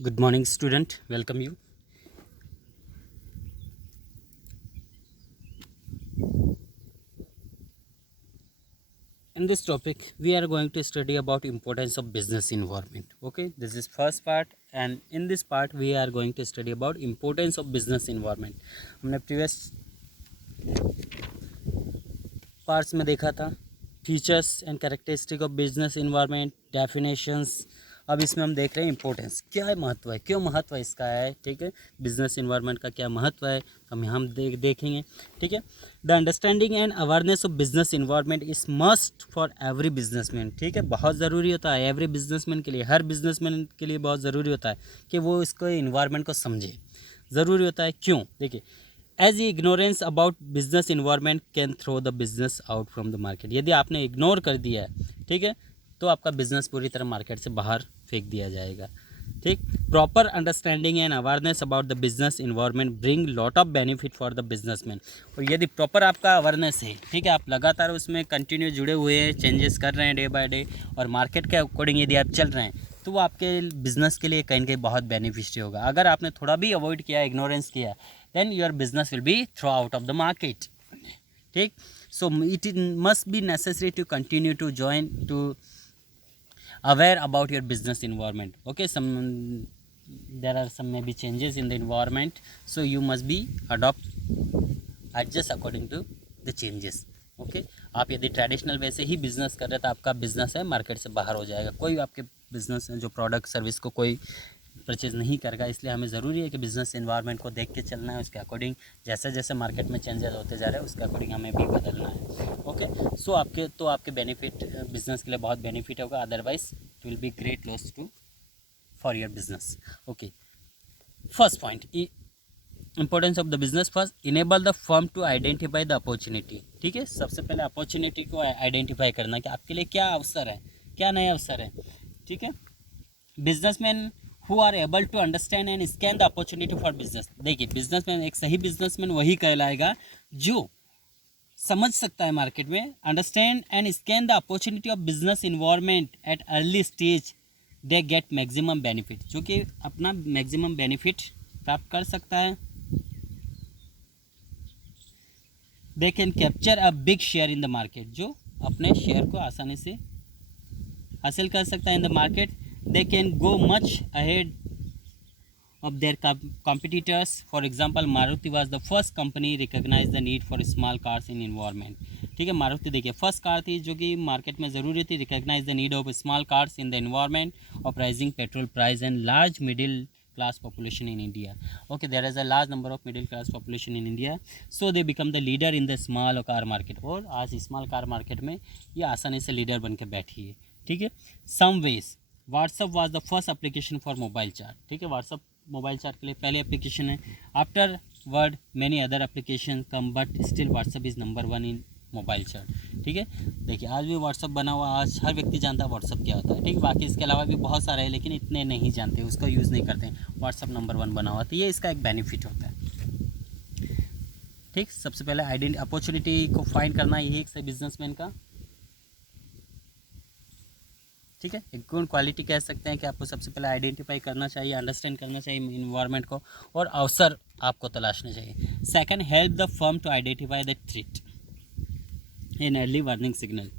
Good morning, student. Welcome you. In this topic, we are going to study about importance of business environment. Okay, this is first part, and in this part, we are going to study about importance of business environment. हमने previous parts में देखा था features and characteristic of business environment, definitions. अब इसमें हम देख रहे हैं इंपॉर्टेंस, क्या है महत्व है, क्यों महत्व इसका है। ठीक है, बिजनेस इन्वायरमेंट का क्या महत्व है हम देखेंगे। ठीक है, the understanding and awareness of business environment is must for every businessman. ठीक है, बहुत ज़रूरी होता है एवरी बिजनेसमैन के लिए, हर बिजनेसमैन के लिए बहुत ज़रूरी होता है कि वो इसको इन्वायरमेंट को समझे। ज़रूरी होता है क्यों, देखिए, as ignorance about business environment can throw the business out from the market. यदि आपने इग्नोर कर दिया है, ठीक है, तो आपका बिजनेस पूरी तरह मार्केट से बाहर फेंक दिया जाएगा। ठीक, proper understanding and awareness about the business environment bring lot of benefit for the businessman. और यदि प्रॉपर आपका अवेयरनेस है, ठीक है, आप लगातार उसमें कंटिन्यू जुड़े हुए हैं, चेंजेस कर रहे हैं डे बाय डे, और मार्केट के अकॉर्डिंग यदि आप चल रहे हैं, तो वो आपके बिजनेस के लिए कहीं ना कहीं बहुत बेनिफिशियल होगा। अगर आपने थोड़ा भी अवॉइड किया, इग्नोरेंस किया, then your business will be thrown out of the market. ठीक, so it must be necessary to continue to join to aware about your business environment. Okay, some there are some maybe changes in the environment, so you must be adjust according to the changes. Okay, आप यदि traditional way से ही business कर रहे हैं तो आपका business है market से बाहर हो जाएगा, कोई आपके बिज़नेस जो प्रोडक्ट सर्विस को कोई परचेज़ नहीं करेगा। इसलिए हमें ज़रूरी है कि बिज़नेस इन्वायरमेंट को देख के चलना है, उसके अकॉर्डिंग जैसे जैसे मार्केट में चेंजेस होते जा रहे हैं उसके अकॉर्डिंग हमें भी बदलना है। ओके, सो आपके बेनिफिट, बिज़नेस के लिए बहुत बेनिफिट होगा, otherwise it will be great loss to for your business. Okay, first point, importance of the business. First, enable the firm to identify the opportunity. ठीक है, सबसे पहले अपॉर्चुनिटी को आइडेंटिफाई करना कि आपके लिए क्या अवसर है, क्या नए अवसर है। ठीक है, businessman who are able to understand and scan the opportunity for business. देखिए, बिजनेसमैन, एक सही बिजनेसमैन वही कहलाएगा जो समझ सकता है मार्केट में, understand and scan the opportunity of business environment at early stage, they get maximum benefit, जो कि अपना मैक्सिमम बेनिफिट प्राप्त कर सकता है। They can capture a big share in the market, जो अपने शेयर को आसानी से हासिल कर सकता है इन the market. They can go much ahead of their competitors. For example, Maruti was the first company recognized the need for small cars in environment. ठीक है, मारुति देखिए फर्स्ट कार थी जो कि मार्केट में ज़रूरी थी, recognise the need of small cars in the environment of rising petrol price and large middle class population in India. Okay, there is a large number of middle class population in India, so they become the leader in the small car market. और आज small car market में ये आसानी से leader बन के बैठी है। ठीक है, some ways WhatsApp was the first application for mobile chart. ठीक है, व्हाट्सअप मोबाइल चार्ट के लिए पहले एप्लीकेशन है। Afterward many other application come, but still WhatsApp is number 1 in mobile chart. ठीक है, देखिए आज भी व्हाट्सअप बना हुआ, आज हर व्यक्ति जानता है व्हाट्सअप क्या होता है। ठीक है, बाकी इसके अलावा भी बहुत सारे हैं लेकिन इतने नहीं जानते, उसका यूज़ नहीं करते हैं। व्हाट्सअप नंबर 1 बना हुआ, तो ये इसका एक बेनिफिट होता है। ठीक, सबसे पहले अपॉर्चुनिटी को फाइंड करना यही एक सही बिजनेसमैन का, ठीक है, एक गुड क्वालिटी कह सकते हैं कि आपको सबसे पहले आइडेंटिफाई करना चाहिए, अंडरस्टैंड करना चाहिए इन्वायरमेंट को, और अवसर आपको तलाशने चाहिए। Second, help the firm to identify the threat in early warning signal.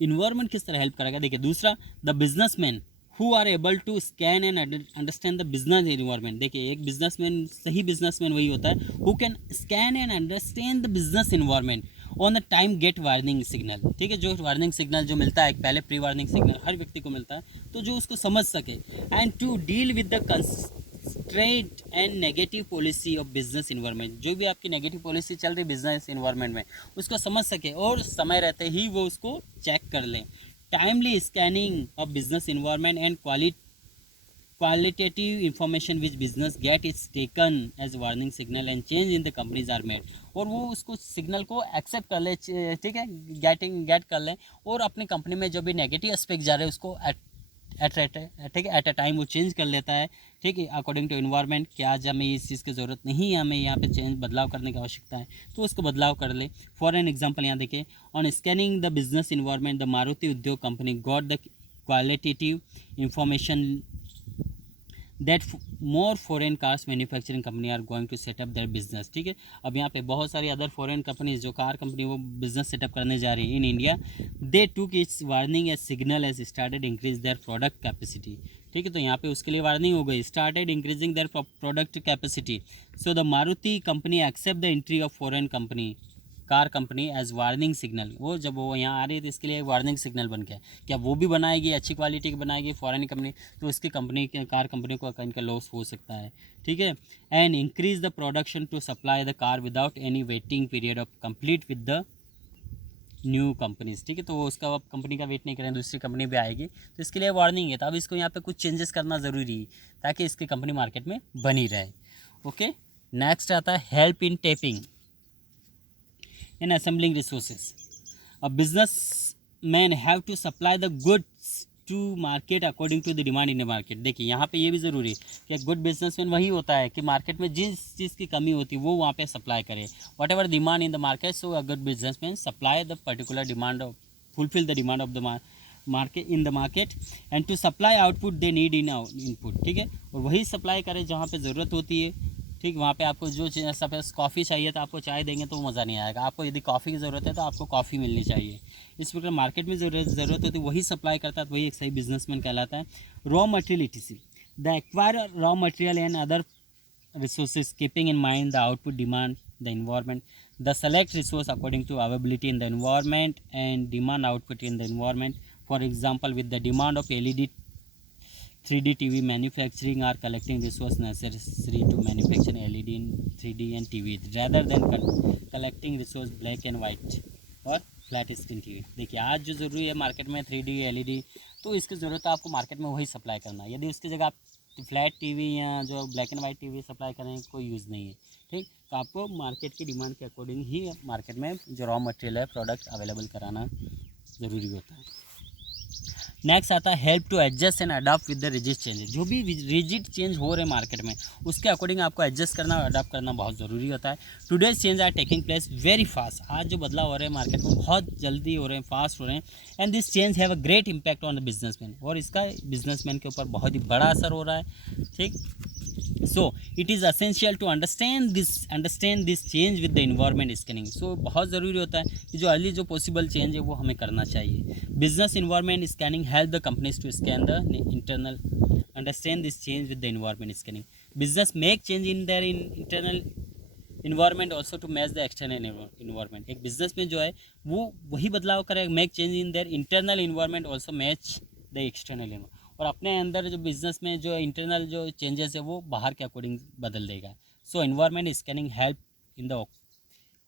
Environment किस तरह हेल्प करेगा, देखिए दूसरा, the businessman who are able to scan and understand the business environment. देखिए एक बिजनेसमैन, सही बिजनेसमैन वही होता है who can scan and understand the business environment on the time get warning signal. ठीक है, जो वार्निंग सिग्नल जो मिलता है, पहले प्री वार्निंग सिग्नल हर व्यक्ति को मिलता है, तो जो उसको समझ सके, and to deal with the constraint and negative policy of business environment. जो भी आपकी नेगेटिव पॉलिसी चल रही बिजनेस इन्वायरमेंट में, उसको समझ सके और समय रहते ही वो उसको चेक कर लें। Timely scanning of business environment and qualitative information which business get is taken as warning signal and change in the companies are made। और वो उसको सिग्नल को एक्सेप्ट कर ले, ठीक है, गेट कर ले, और अपनी कंपनी में जो भी नेगेटिव एस्पेक्ट जा रहे हैं उसको ठीक है एट अ टाइम वो चेंज कर लेता है। ठीक है, अकॉर्डिंग टू इन्वायरमेंट कि आज हमें इस चीज़ की ज़रूरत नहीं है, हमें यहाँ पे चेंज बदलाव करने की आवश्यकता है, तो उसको बदलाव कर ले। फॉर एन एग्जांपल यहाँ देखिए, on scanning the business environment the Maruti Udyog company got the qualitative information that more foreign cars manufacturing company are going to set up their business. ठीक है, अब यहाँ पे बहुत सारी अदर फॉरेन कंपनीज जो कार कंपनी वो बिजनेस सेटअप करने जा रही है in India, they took its warning as signal as started increase their product capacity. ठीक है, तो यहाँ पे उसके लिए वार्निंग हो गई, started increasing their product capacity. So the Maruti company accept the entry of foreign company car company as warning signal. वो जब वो यहाँ आ रही थी इसके लिए वार्निंग सिग्नल बन गया, क्या वो भी बनाएगी अच्छी क्वालिटी की बनाएगी फॉरेन कंपनी, तो उसकी कंपनी कार कंपनी को इनका लॉस हो सकता है. ठीक है, and increase the production to supply the car without any waiting period of complete with the new companies. ठीक है, तो वो उसका अब कंपनी का वेट नहीं करें, दूसरी कंपनी भी आएगी, तो इसके लिए वार्निंग है. तो अब इसको यहाँ पे कुछ चेंजेस करना ज़रूरी है ताकि इसकी कंपनी मार्केट में बनी रहे. ओके, नेक्स्ट आता है help in tapping in assembling resources. A businessman have to supply the goods to market according to the demand in the market. देखिए यहाँ पे ये भी ज़रूरी है कि गुड बिजनेसमैन वही होता है कि मार्केट में जिस चीज़ की कमी होती है वो वहाँ पे सप्लाई करे. Whatever demand in the market, so a good businessman supply the particular demand of, fulfil the demand of the market in the market and to supply output they need in input. ठीक है, और वही supply करे जहाँ पे ज़रूरत होती है. ठीक, वहाँ पे आपको जो चीज़ सपोज कॉफ़ी चाहिए तो आपको चाय देंगे तो मज़ा नहीं आएगा. आपको यदि कॉफ़ी की ज़रूरत है तो आपको कॉफ़ी मिलनी चाहिए. इस प्रकार मार्केट में ज़रूरत होती है वही सप्लाई करता है, तो वही एक सही बिजनेसमैन कहलाता है. Raw material etc., the acquire raw material and other resources keeping in mind the output demand, the environment, the select resource according to availability in the environment and demand output in the environment. For example, with the demand of LED 3D TV manufacturing are collecting resource necessary to manufacture LED in 3D and TV rather than collecting resource black and white और flat screen TV. देखिए आज जो ज़रूरी है market में 3D LED, तो इसकी ज़रूरत है आपको मार्केट में वही सप्लाई करना है. यदि उसकी जगह आप फ्लैट टीवी या जो black and white TV supply करें कोई यूज़ नहीं है. ठीक, तो आपको मार्केट की डिमांड के अकॉर्डिंग ही मार्केट में जो रॉ मटेरियल है प्रोडक्ट अवेलेबल कराना ज़रूरी होता है. नेक्स्ट आता है help to adjust and adapt with the rigid changes. जो भी रिजिड चेंज हो रहे हैं मार्केट में उसके अकॉर्डिंग आपको एडजस्ट करना और अडाप्ट करना बहुत ज़रूरी होता है. Today's change are taking place very fast. आज जो बदलाव हो रहे हैं मार्केट में बहुत जल्दी हो रहे हैं, फास्ट हो रहे हैं. And this change have a great impact on the businessman, और इसका बिजनेसमैन के ऊपर बहुत ही बड़ा असर हो रहा है. ठीक, so it is essential to understand this change with the environment scanning. So बहुत ज़रूरी होता है कि जो अर्ली जो पॉसिबल चेंज है वो हमें करना चाहिए. Business environment scanning help the companies to scan the internal understand this change with the environment scanning. Business make change in their internal environment also to match the external environment. एक business में जो है वो वही बदलाव करे, make change in their internal environment also match the external environment, और अपने अंदर जो बिजनेस में जो इंटरनल जो चेंजेस है वो बाहर के अकॉर्डिंग बदल देगा. So environment scanning help in the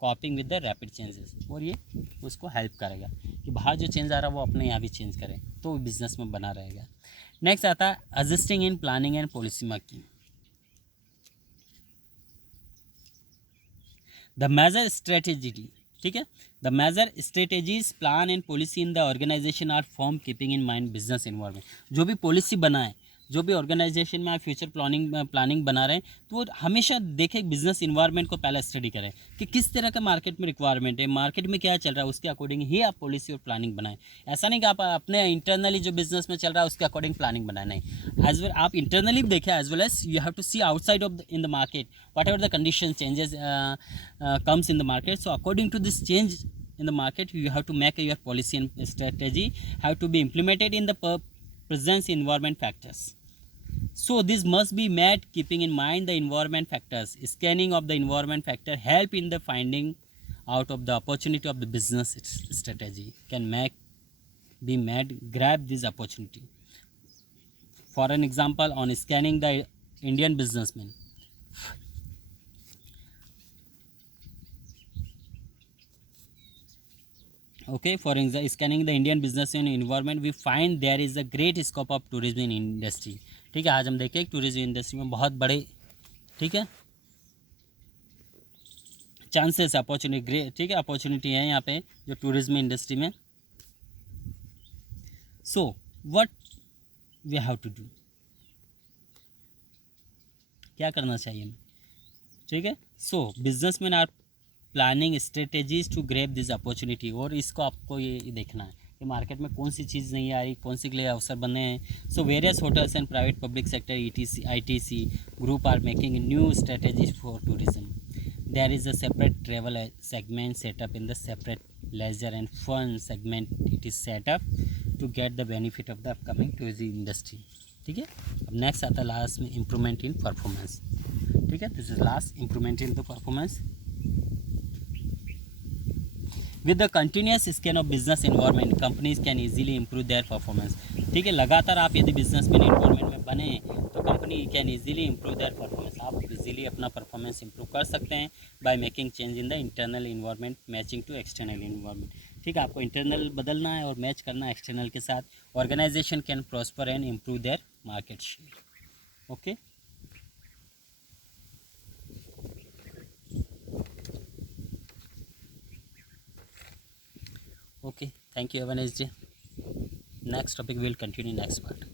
coping with the rapid changes, और ये उसको हेल्प करेगा कि बाहर जो चेंज आ रहा है वो अपने यहाँ भी चेंज करे तो बिजनेस में बना रहेगा. नेक्स्ट आता है adjusting in planning and policy making. The major strategy. ठीक है, the major strategies plan and policy in the organisation are form keeping in mind business environment. जो भी पॉलिसी बनाए, जो भी ऑर्गेनाइजेशन में आप फ्यूचर प्लानिंग बना रहे हैं तो वो हमेशा देखें बिजनेस इन्वायरमेंट को पहले स्टडी करें कि किस तरह का मार्केट में रिक्वायरमेंट है, मार्केट में क्या चल रहा है, उसके अकॉर्डिंग ही आप पॉलिसी और प्लानिंग बनाएं. ऐसा नहीं कि आप अपने इंटरनली जो बिजनेस में चल रहा है उसके अकॉर्डिंग प्लानिंग बनाए, नहीं. एज वेल आप इंटरनली भी देखें as well as you have to see outside of in the market whatever the condition changes comes in the market. So according to this change in the market you have to make your policy and strategy have to be implemented in the present environment factors. So this must be made keeping in mind the environment factors. Scanning of the environment factor help in the finding out of the opportunity of the business strategy can be made grab this opportunity. For an example, on scanning the Indian businessman, okay, for scanning the Indian business and environment we find there is a great scope of tourism in industry. ठीक है, आज हम देखें tourism industry में बहुत बड़े, ठीक है, चांसेस अपॉर्चुनिटी ग्रेट, ठीक है, अपॉर्चुनिटी है यहाँ पे जो टूरिज्म इंडस्ट्री में. So what we have to do, क्या करना चाहिए हमें. ठीक है, so businessman are planning strategies to grab this opportunity, और इसको आपको ये देखना है. कि मार्केट में कौन सी चीज़ नहीं आ रही, कौन सी के लिए अवसर बने हैं. So various hotels and private public sector ETC ITC group are making new strategies for tourism. There is a separate travel segment set up in the separate leisure and fun segment. It is set up to get the benefit of the upcoming tourism industry. ठीक है. अब next आता है last में improvement in performance. ठीक है. This is last improvement in the performance. With the continuous scan of business environment companies can easily improve their performance. ठीक है. लगातार आप यदि बिजनेस में इन्वायरमेंट में बने तो company can easily improve their performance. आप इजीली अपना परफॉर्मेंस इंप्रूव कर सकते हैं by making change in the internal environment matching to external environment. ठीक है. आपको इंटरनल बदलना है और मैच करना है एक्सटर्नल के साथ. Organisation can prosper and improve their market share. Okay. Okay, thank you. Have a nice day. Next topic will continue next part.